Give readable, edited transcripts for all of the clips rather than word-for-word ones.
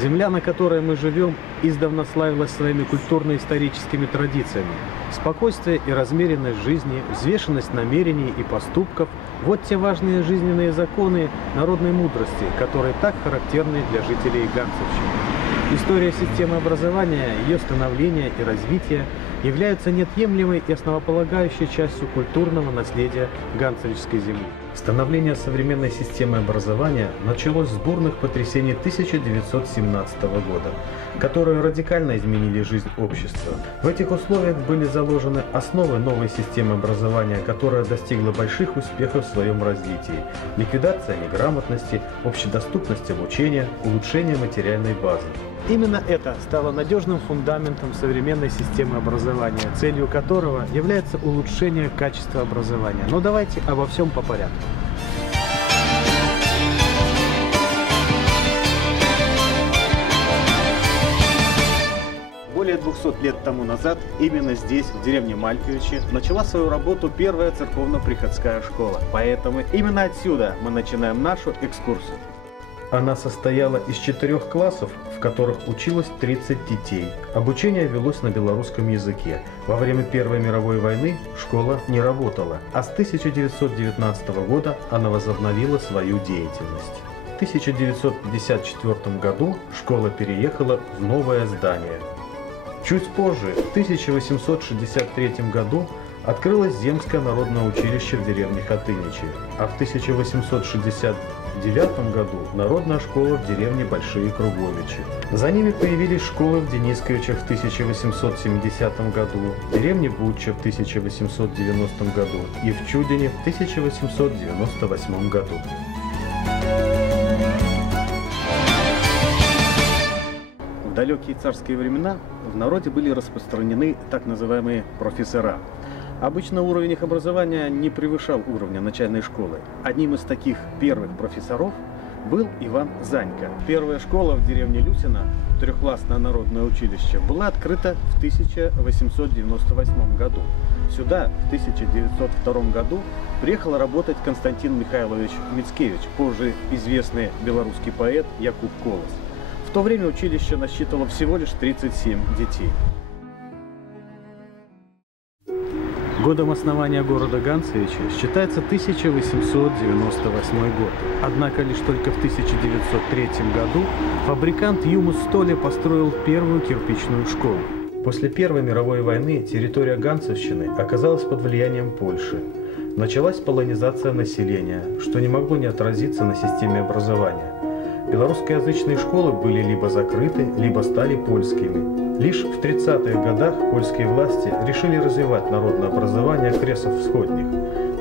Земля, на которой мы живем, издавна славилась своими культурно-историческими традициями. Спокойствие и размеренность жизни, взвешенность намерений и поступков – вот те важные жизненные законы народной мудрости, которые так характерны для жителей Ганцевщины. История системы образования, ее становления и развития являются неотъемлемой и основополагающей частью культурного наследия Ганцевичской земли. Становление современной системы образования началось с бурных потрясений 1917 года, которые радикально изменили жизнь общества. В этих условиях были заложены основы новой системы образования, которая достигла больших успехов в своем развитии: ликвидация неграмотности, общедоступность обучения, улучшение материальной базы. Именно это стало надежным фундаментом современной системы образования, целью которого является улучшение качества образования. Но давайте обо всем по порядку. Более 200 лет тому назад именно здесь, в деревне Мальковичи, начала свою работу первая церковно-приходская школа. Поэтому именно отсюда мы начинаем нашу экскурсию. Она состояла из 4 классов, в которых училось 30 детей. Обучение велось на белорусском языке. Во время Первой мировой войны школа не работала, а с 1919 года она возобновила свою деятельность. В 1954 году школа переехала в новое здание. Чуть позже, в 1863 году, открылось Земское народное училище в деревне Хатыничи, а в 1869 году народная школа в деревне Большие Круговичи. За ними появились школы в Денисковичах в 1870 году, в деревне Бутча в 1890 году и в Чудине в 1898 году. В далекие царские времена в народе были распространены так называемые профессора. Обычно уровень их образования не превышал уровня начальной школы. Одним из таких первых профессоров был Иван Занька. Первая школа в деревне Люсино, трехклассное народное училище, была открыта в 1898 году. Сюда в 1902 году приехал работать Константин Михайлович Мицкевич, позже известный белорусский поэт Якуб Колос. В то время училище насчитывало всего лишь 37 детей. Годом основания города Ганцевичи считается 1898 год. Однако лишь только в 1903 году фабрикант Юмус Столе построил первую кирпичную школу. После Первой мировой войны территория Ганцевщины оказалась под влиянием Польши. Началась полонизация населения, что не могло не отразиться на системе образования. Белорусскоязычные школы были либо закрыты, либо стали польскими. Лишь в 30-х годах польские власти решили развивать народное образование кресов всходних.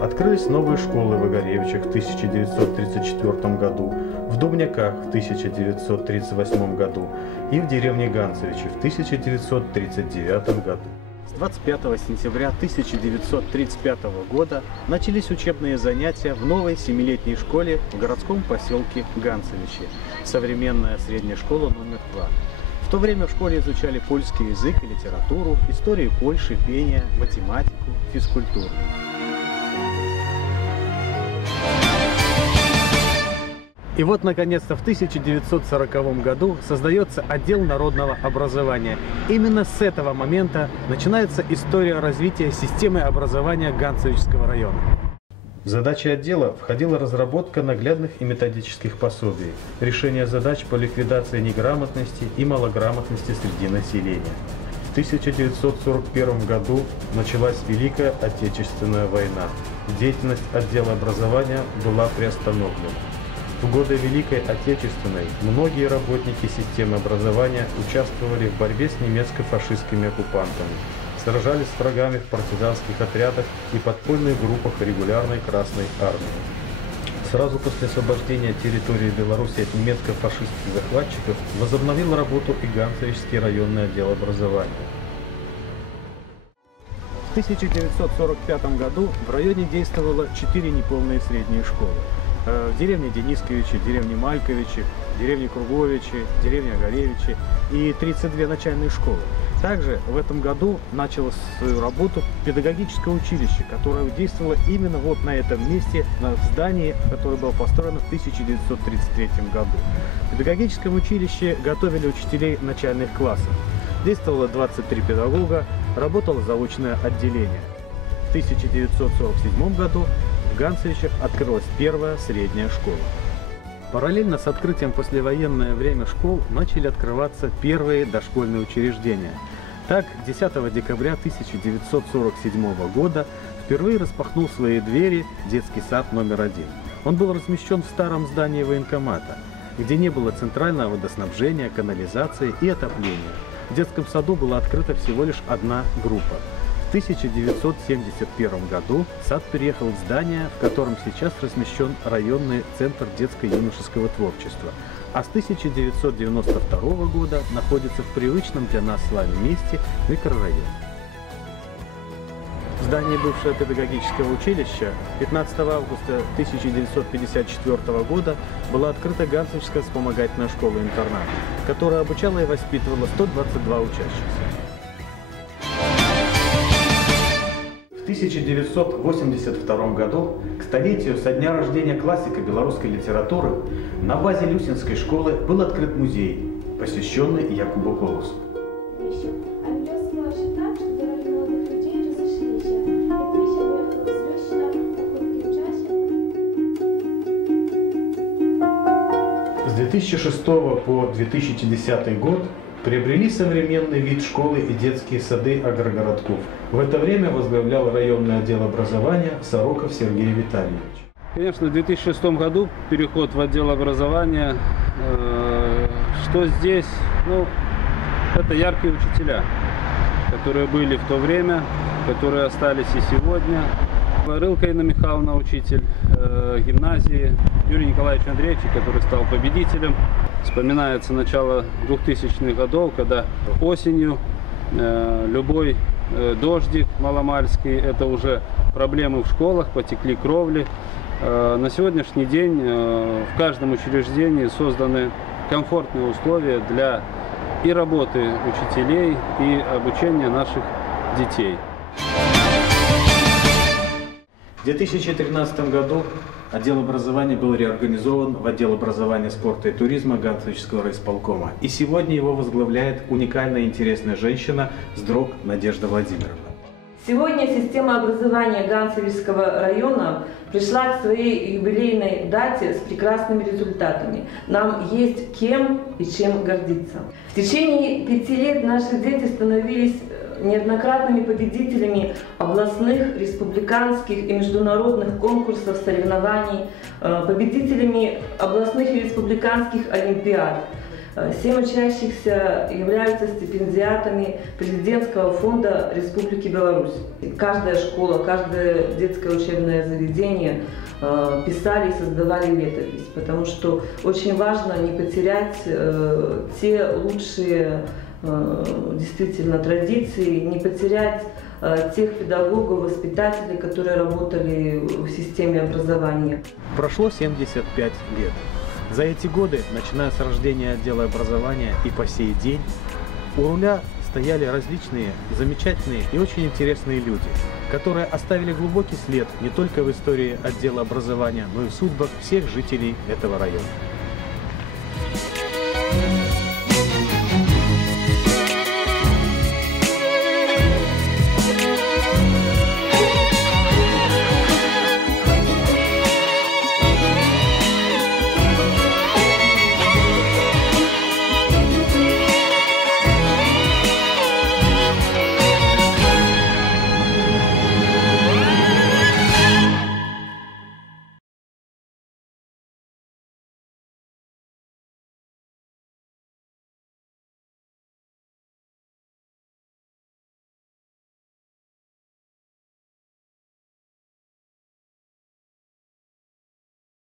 Открылись новые школы в Огаревичах в 1934 году, в Дубняках в 1938 году и в деревне Ганцевичи в 1939 году. С 25 сентября 1935 года начались учебные занятия в новой 7-летней школе в городском поселке Ганцевичи, современная средняя школа номер 2. В то время в школе изучали польский язык и литературу, историю Польши, пение, математику, физкультуру. И вот, наконец-то, в 1940 году создается отдел народного образования. Именно с этого момента начинается история развития системы образования Ганцевичского района. В задачи отдела входила разработка наглядных и методических пособий, решение задач по ликвидации неграмотности и малограмотности среди населения. В 1941 году началась Великая Отечественная война. Деятельность отдела образования была приостановлена. В годы Великой Отечественной многие работники системы образования участвовали в борьбе с немецко-фашистскими оккупантами, сражались с врагами в партизанских отрядах и подпольных группах регулярной Красной Армии. Сразу после освобождения территории Беларуси от немецко-фашистских захватчиков возобновил работу и Ганцевичский районный отдел образования. В 1945 году в районе действовало 4 неполные средние школы. В деревне Денисковичи, деревне Мальковичи, деревне Круговичи, деревне Огаревичи и 32 начальные школы. Также в этом году начало свою работу педагогическое училище, которое действовало именно вот на этом месте, на здании, которое было построено в 1933 году. педагогическом училище готовили учителей начальных классов. Действовало 23 педагога, работало заочное отделение. В 1947 году в Ганцевичах открылась первая средняя школа. Параллельно с открытием в послевоенное время школ начали открываться первые дошкольные учреждения. Так, 10 декабря 1947 года впервые распахнул свои двери детский сад номер 1. Он был размещен в старом здании военкомата, где не было центрального водоснабжения, канализации и отопления. В детском саду была открыта всего лишь одна группа. В 1971 году сад переехал в здание, в котором сейчас размещен районный центр детско-юношеского творчества, а с 1992 года находится в привычном для нас с вами месте микрорайон. В здании бывшего педагогического училища 15 августа 1954 года была открыта Ганцевичская вспомогательная школа-интернат, которая обучала и воспитывала 122 учащихся. В 1982 году, к столетию со дня рождения классика белорусской литературы, на базе Люсинской школы был открыт музей, посвященный Якубу Колосу. С 2006 по 2010 год приобрели современный вид школы и детские сады агрогородков. В это время возглавлял районный отдел образования Сороков Сергей Витальевич. Конечно, в 2006 году переход в отдел образования. Что здесь? Ну, это яркие учителя, которые были в то время, которые остались и сегодня. Рылка Инна Михайловна, учитель гимназии, Юрий Николаевич Андреевич, который стал победителем. Вспоминается начало 2000-х годов, когда осенью любой дождик маломальский, это уже проблемы в школах, потекли кровли. На сегодняшний день в каждом учреждении созданы комфортные условия для и работы учителей, и обучения наших детей. В 2013 году отдел образования был реорганизован в отдел образования, спорта и туризма Ганцевичского райисполкома. И сегодня его возглавляет уникальная и интересная женщина Здрок Надежда Владимировна. Сегодня система образования Ганцевичского района пришла к своей юбилейной дате с прекрасными результатами. Нам есть кем и чем гордиться. В течение 5 лет наши дети становились неоднократными победителями областных, республиканских и международных конкурсов, соревнований, победителями областных и республиканских олимпиад. 7 учащихся являются стипендиатами президентского фонда Республики Беларусь. Каждая школа, каждое детское учебное заведение писали и создавали летопись, потому что очень важно не потерять те лучшие действительно традиции, не потерять тех педагогов, воспитателей, которые работали в системе образования. Прошло 75 лет. За эти годы, начиная с рождения отдела образования и по сей день, у руля стояли различные замечательные и очень интересные люди, которые оставили глубокий след не только в истории отдела образования, но и в судьбах всех жителей этого района.